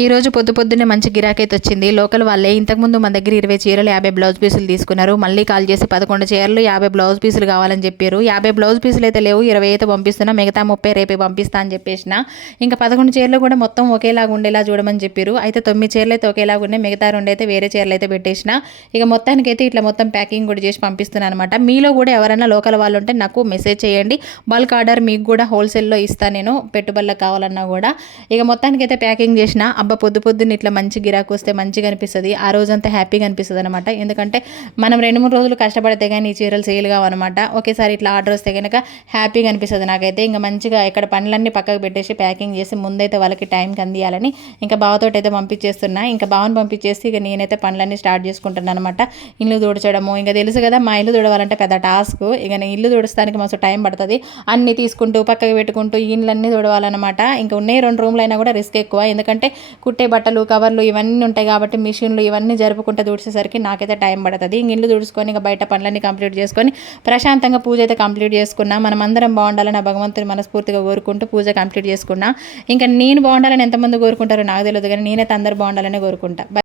ఈ రోజు పొద్దు పొద్దున్నే మంచి గిరాకైతే వచ్చింది. లోకల్ వాళ్ళే ఇంతకుముందు మన దగ్గర ఇరవై చీరలు యాభై బ్లౌజ్ పీసులు తీసుకున్నారు. మళ్ళీ కాల్ చేసి పదకొండు చీరలు యాభై బ్లౌజ్ పీసులు కావాలని చెప్పారు. యాభై బ్లౌజ్ పీసులు అయితే లేవు. ఇరవై అయితే పంపిస్తున్నా మిగతా ముప్పై రేపే పంపిస్తా అని చెప్పేసిన. ఇంకా పదకొండు చీరలు కూడా మొత్తం ఒకేలాగా ఉండేలా చూడమని చెప్పారు. అయితే తొమ్మిది చీరలు అయితే ఒకేలాగా ఉన్నాయి. మిగతా రెండు అయితే వేరే చీరలు అయితే పెట్టేసిన. ఇక మొత్తానికైతే ఇట్లా మొత్తం ప్యాకింగ్ కూడా చేసి పంపిస్తున్నాను అనమాట మీలో కూడా ఎవరైనా లోకల్ వాళ్ళు ఉంటే నాకు మెసేజ్ చేయండి. బల్క్ ఆర్డర్ మీకు కూడా హోల్సేల్లో ఇస్తాను నేను. పెట్టుబడులకు కావాలన్నా కూడా. ఇక మొత్తానికైతే ప్యాకింగ్ చేసిన. అబ్బా పొద్దు పొద్దున్న ఇట్లా మంచి గిరాకు వస్తే మంచిగా అనిపిస్తుంది ఆ రోజంతా హ్యాపీగా అనిపిస్తుంది అనమాట ఎందుకంటే మనం రెండు మూడు రోజులు కష్టపడితే కానీ ఈ చీరలు సేల్ కావన్నమాట. ఒకేసారి ఇట్లా ఆర్డర్ వస్తే కనుక హ్యాపీగా అనిపిస్తుంది నాకైతే. ఇంకా మంచిగా ఇక్కడ పనులన్నీ పక్కకు పెట్టేసి ప్యాకింగ్ చేసి ముందైతే వాళ్ళకి టైంకి అందియాలని ఇంకా బావతోటి అయితే పంపించేస్తున్నా. ఇంకా బావని పంపించేసి ఇక నేనైతే పనులన్నీ స్టార్ట్ చేసుకుంటున్నాను అనమాట ఇల్లు తుడచడము ఇంకా తెలుసు కదా మా ఇల్లు తుడవాలంటే పెద్ద టాస్క్. ఇక నేను ఇల్లు తుడస్తానికి మస్తు టైం పడుతుంది. అన్ని తీసుకుంటూ పక్కకు పెట్టుకుంటూ ఇళ్ళన్నీ తుడవాలన్నమాట. ఇంకా ఉన్నాయి రెండు రూమ్లు అయినా కూడా రిస్క్ ఎక్కువ. ఎందుకంటే కుట్టే బట్టలు కవర్లు ఇవన్నీ ఉంటాయి కాబట్టి మిషన్లు ఇవన్నీ జరుపుకుంటే తుడిచేసరికి నాకైతే టైం పడుతుంది. ఇంక ఇల్లు తుడుచుకొని ఇంకా బయట పనులన్నీ కంప్లీట్ చేసుకొని ప్రశాంతంగా పూజ అయితే కంప్లీట్ చేసుకున్నా. మనం అందరం బాగుండాలని ఆ భగవంతుని మనస్ఫూర్తిగా కోరుకుంటూ పూజ కంప్లీట్ చేసుకున్నా. ఇంకా నేను బాగుండాలని ఎంతమంది కోరుకుంటారో నాకు తెలియదు కానీ నేనైతే అందరు బాగుండాలని కోరుకుంటా.